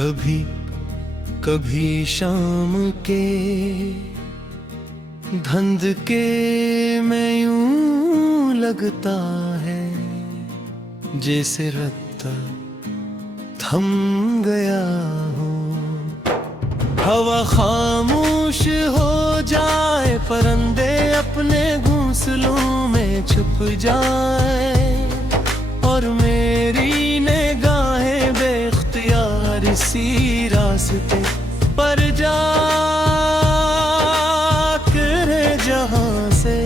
कभी कभी शाम के धंध के मैं यूं लगता है जैसे रत्ता थम गया हो। हवा खामोश हो जाए, परिंदे अपने घोंसलों में छुप जाए और मेरी निगाहें बेख्तियार इसी रास्ते पर जा करे जहां से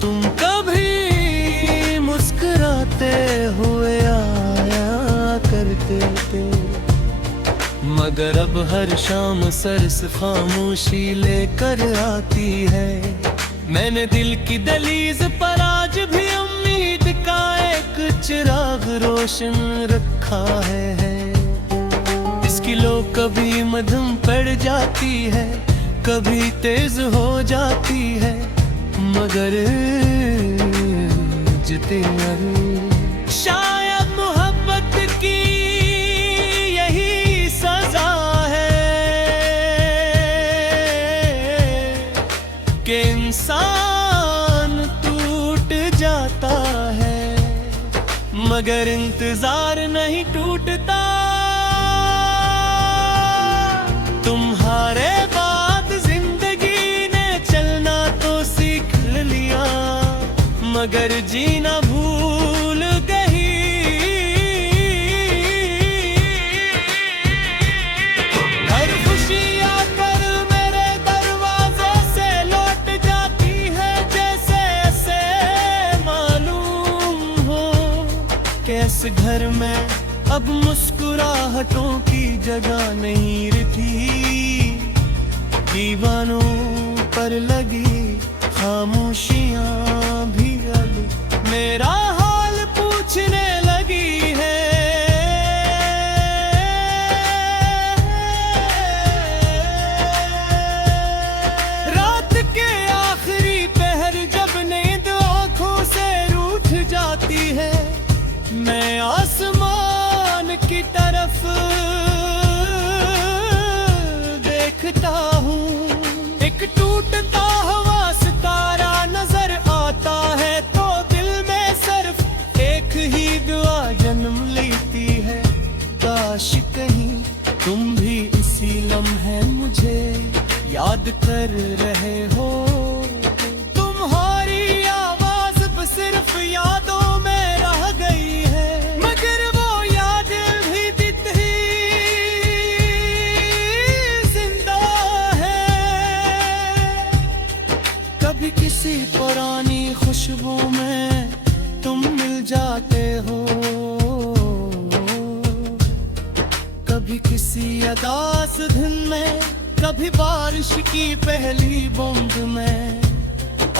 तुम कभी मुस्कुराते हुए आया करते थे। मगर अब हर शाम सरस खामोशी लेकर आती है। मैंने दिल की दहलीज पर आज भी उम्मीद का एक चिराग रोशन रखा है। इसकी लो कभी मध्यम पड़ जाती है, कभी तेज हो जाती है, मगर जिते शायद मोहब्बत की यही सजा है कि इंसान टूट जाता है मगर इंतजार नहीं टूटता। तुम्हारे बाद जिंदगी ने चलना तो सीख लिया मगर जीना भूल गई। हर खुशी आकर मेरे दरवाजे से लौट जाती है जैसे ऐसे मालूम हो कि इस घर में अब मुस्कुराहटों की जगह नहीं रही। दीवानों पर लगी खामोशियां भी अब मेरा हाल पूछने लगी है। रात के आखिरी पहर जब नींद आंखों से रूठ जाती है, मैं आसमान की तरफ देखता हूँ। एक टूटता हुआ सितारा नजर आता है तो दिल में सिर्फ एक ही दुआ जन्म लेती है। काश कहीं तुम भी इसी लम्हे मुझे याद कर रहे हो। तुम्हारी आवाज अब सिर्फ यादों में रह गई है मगर वो याद भी जितनी जिंदा है। कभी किसी पुरानी खुशबू में तुम मिल जाते हो, कभी किसी उदास दिन में, कभी बारिश की पहली बूंद में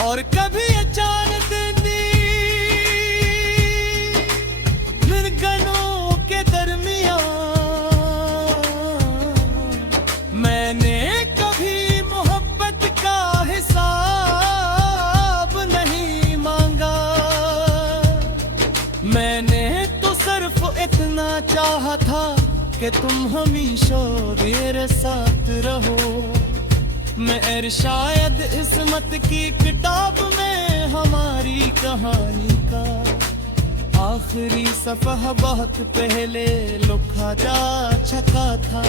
और कभी अचानक निर्गनों के दरमियान। मैंने कभी मोहब्बत का हिसाब नहीं मांगा, मैंने तो सिर्फ इतना चाहा था कि तुम हमेशा मेरे साथ रहो। मैं शायद इस्मत की किताब में हमारी कहानी का आखिरी सफ़ा बहुत पहले लिखा जा चुका था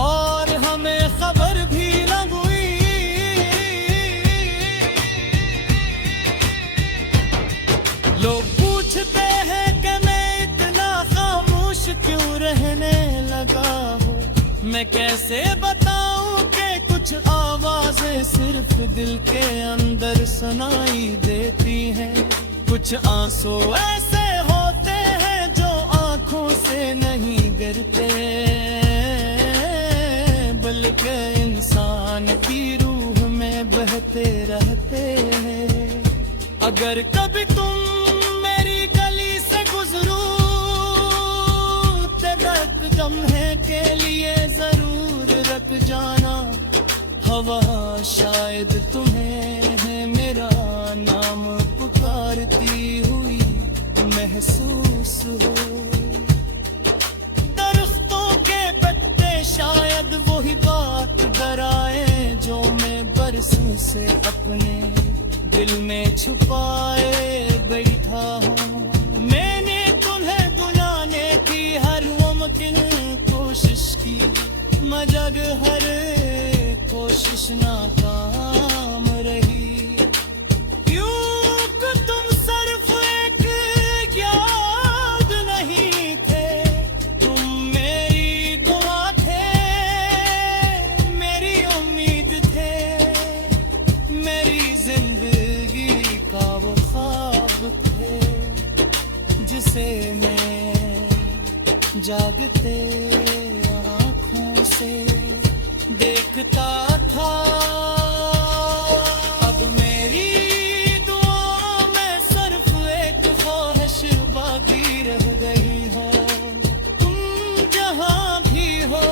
और हमें खबर भी न हुई। लोग पूछते हैं कि मैं इतना खामोश क्यों रहने लगा हूँ। मैं कैसे बताऊं कि कुछ आवाजें सिर्फ दिल के अंदर सुनाई देती हैं। कुछ आंसू ऐसे होते हैं जो आंखों से नहीं गिरते बल्कि इंसान की रूह में बहते रहते हैं। अगर कभी तुम मेरी गली से गुजरो तो लम्हे के लिए जरूर रख जाना। हवा शायद तुम्हें मेरा नाम पुकारती हुई महसूस हो। दरख्तों शायद वही बात डराए जो मैं बरसों से अपने दिल में छुपाए बैठा हूँ। मैंने तुम्हें बुलाने की हर मुमकिन कोशिश की, मगर हर कोशिश नाकाम रही। जिसे मैं जागते आँखों से देखता था, अब मेरी दुआओं में सिर्फ एक ख्वाहिश बाकी रह गई हो। तुम जहाँ भी हो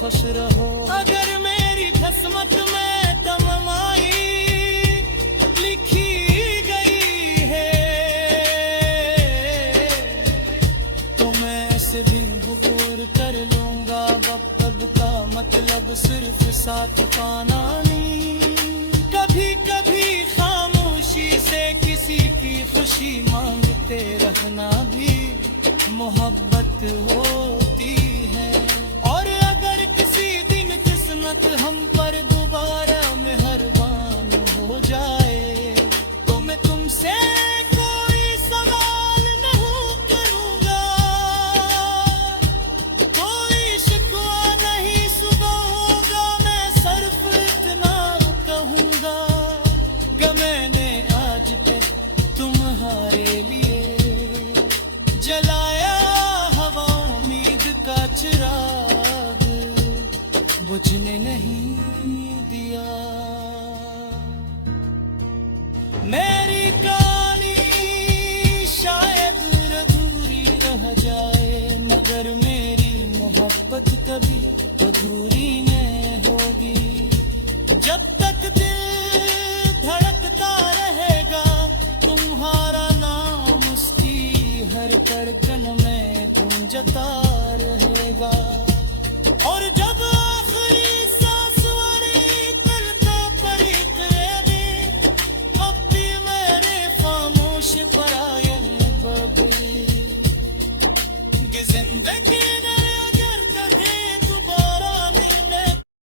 खुश रहो। अगर मेरी किस्मत में तमन्नाई लिखी भी गुरूर कर लूंगा। वक्त का मतलब सिर्फ साथ पाना नहीं। कभी कभी खामोशी से किसी की खुशी मांगते रहना भी मोहब्बत होती है। और अगर किसी दिन किस्मत हम पर दोबारा मेहरबान हो जाए तो मैं तुमसे जलाया हवा उम्मीद का चिराग बुझने नहीं दिया। मेरी कहानी शायद अधूरी रह जाए, मगर मेरी मोहब्बत कभी अधूरी नहीं होगी। जब तक दिल धड़कता रहेगा तुम्हारा नाम उसकी हर धड़कन में गूंजता